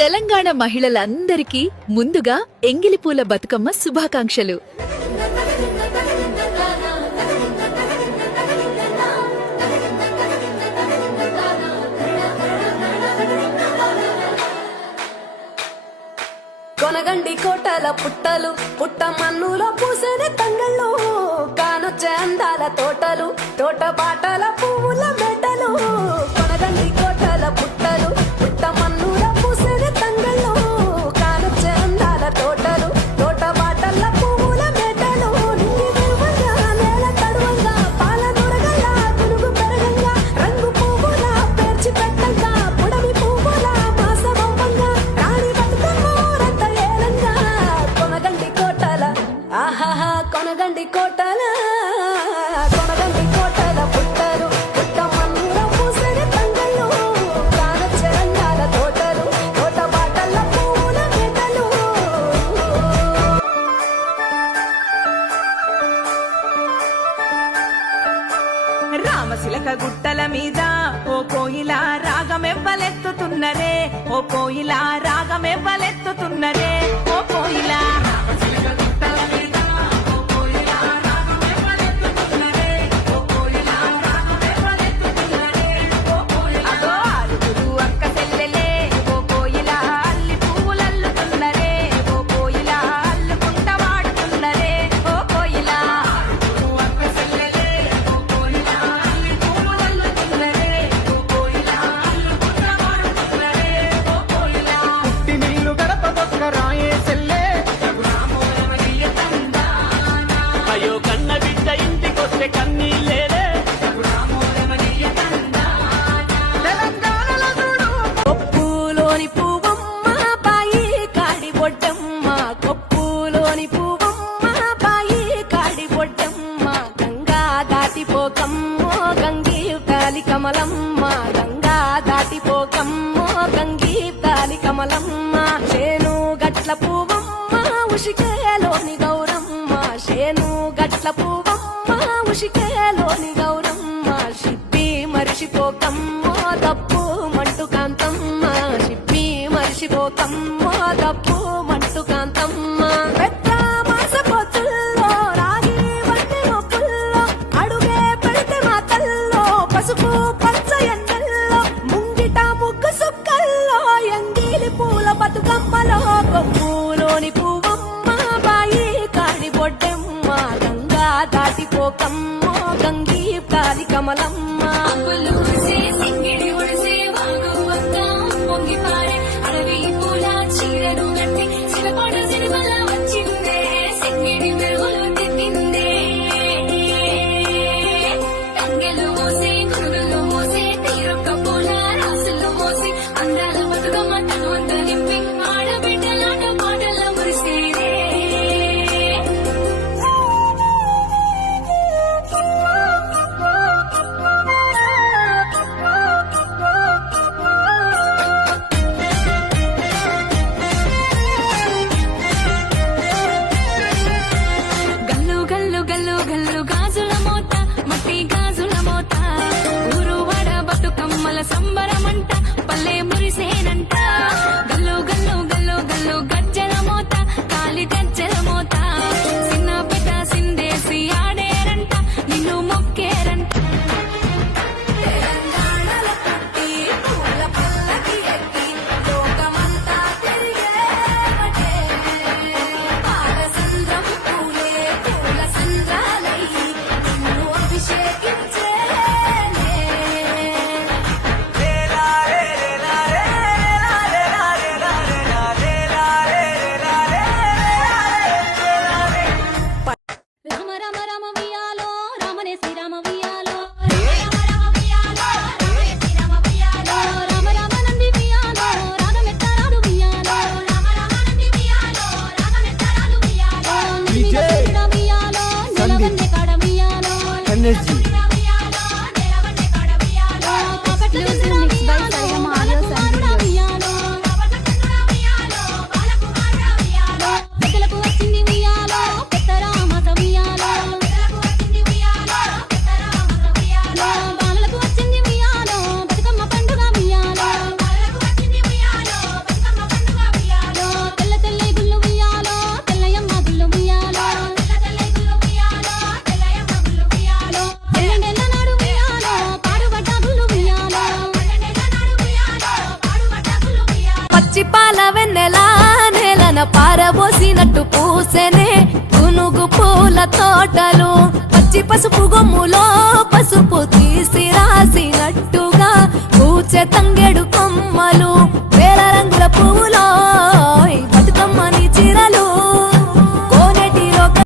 తెలంగాణ మహిళలందరికీ ముందుగా ఎంగిలిపూల బతుకమ్మ శుభాకాంక్షలు. కొనగండి కోటల పుట్టలు పుట్ట మన్నుల పూసని తంగళ్ళు కానొచ్చే అందాల తోటలు తోట పాటల పువ్వుల కొనగండి కోటల కొనగండి కోటల పుట్టలు. రామశిలక గుట్టల మీద ఓ కోయిల రాగమెవ్వలెత్తుతున్నరే ఓ కోయిల రాగమెవ్వలెత్తుతున్నరే ఓ కోయిల కమలమ్మ గంగా దాటిపోకమ్మ గంగి కమలమ్మ చేను గట్ల పువ్వమ్మ ఉషికేలోని గౌరమ్మ చేను గట్ల పువ్వమ్మ ఉషికేలోని గౌరమ్మ సిప్పి మరిచిపోకమ్మ తప్పు మంటు కాంతమ్మ సిప్పి మరిచిపోకమ్మ తప్పు energy. వచ్చి పాల వెన్నెలా నెలన పారబోసినట్టు పూసెనే గునుగు పూల తోటలు. పచ్చి పసుపు గొమ్ములో పసుపు తీసి రాసినట్టుగా పూచె తంగే